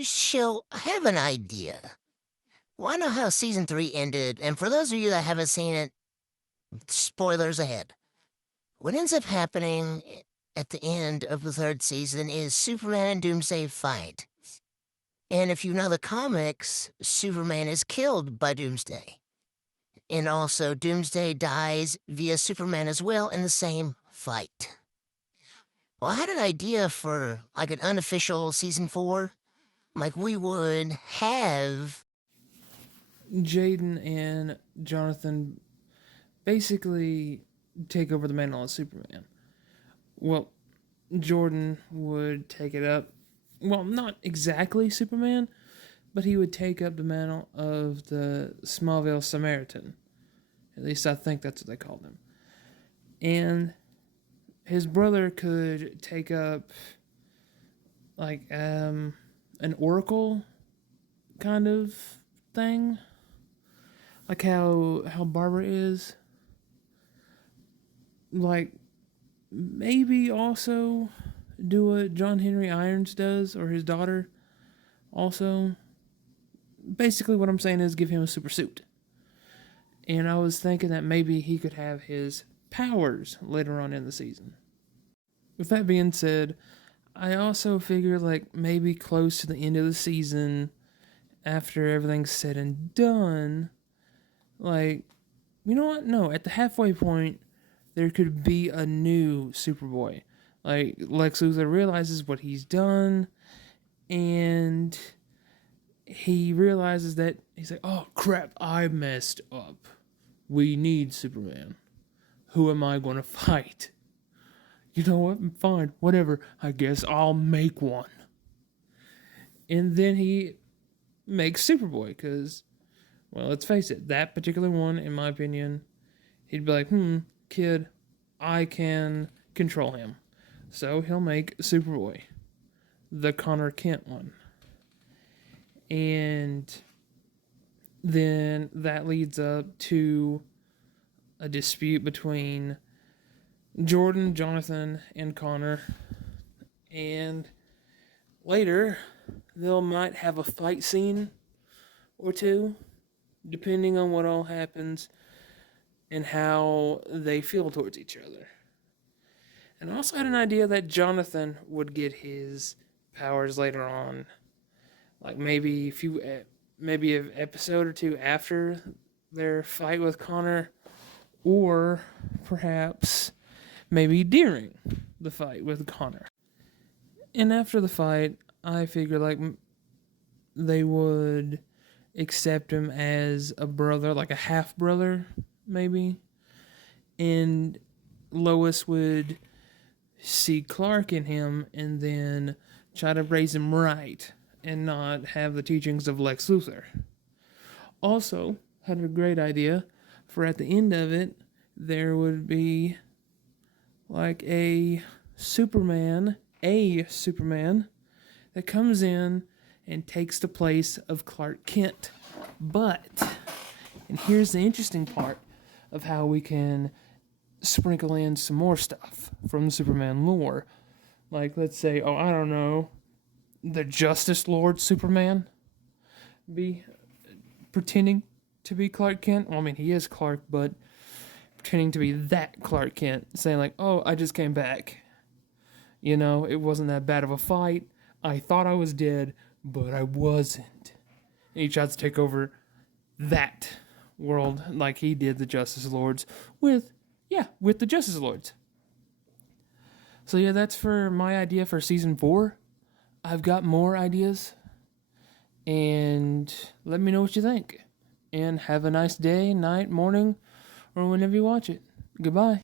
So, I have an idea. Well, I know how season 3 ended, and for those of you that haven't seen it, spoilers ahead. What ends up happening at the end of the third season is Superman and Doomsday fight. And if you know the comics, Superman is killed by Doomsday. And also, Doomsday dies via Superman as well in the same fight. Well, I had an idea for like an unofficial season 4. Like, we would have. Jaden and Jonathan basically take over the mantle of Superman. Well, Jordan would take it up. Well, not exactly Superman, but he would take up the mantle of the Smallville Samaritan. At least I think that's what they called him. And his brother could take up like an oracle kind of thing, like how Barbara is. Like maybe also do what John Henry Irons does, or his daughter also. Basically, what I'm saying is give him a super suit. And I was thinking that maybe he could have his powers later on in the season. With that being said, I also figure like maybe close to the end of the season, after everything's said and done, like, you know what? No, at the halfway point, there could be a new Superboy. Like, Lex Luthor realizes what he's done, and he realizes that he's like, oh crap, I messed up. We need Superman. Who am I going to fight? You know what? Fine, whatever. I guess I'll make one. And then he makes Superboy, because, well, let's face it, that particular one, in my opinion, he'd be like, kid, I can control him. So he'll make Superboy, the Connor Kent one. And then that leads up to a dispute between Jordan, Jonathan, and Connor. And later, they'll might have a fight scene or two, depending on what all happens and how they feel towards each other. And I also had an idea that Jonathan would get his powers later on, like maybe an episode or two after their fight with Connor, or perhaps maybe during the fight with Connor. And after the fight, I figure like they would accept him as a brother, like a half brother, maybe. And Lois would see Clark in him and then try to raise him right and not have the teachings of Lex Luthor. Also, had a great idea for at the end of it, there would be like a Superman that comes in and takes the place of Clark Kent. But, and here's the interesting part of how we can sprinkle in some more stuff from the Superman lore. Like, let's say, I don't know, the Justice Lord Superman be pretending to be Clark Kent. Well, I mean, he is Clark, but pretending to be that Clark Kent, saying like, I just came back. You know, it wasn't that bad of a fight. I thought I was dead, but I wasn't. And he tries to take over that world like he did the Justice Lords with the Justice Lords. So yeah, that's for my idea for season 4. I've got more ideas, and let me know what you think. And have a nice day, night, morning, or whenever you watch it. Goodbye.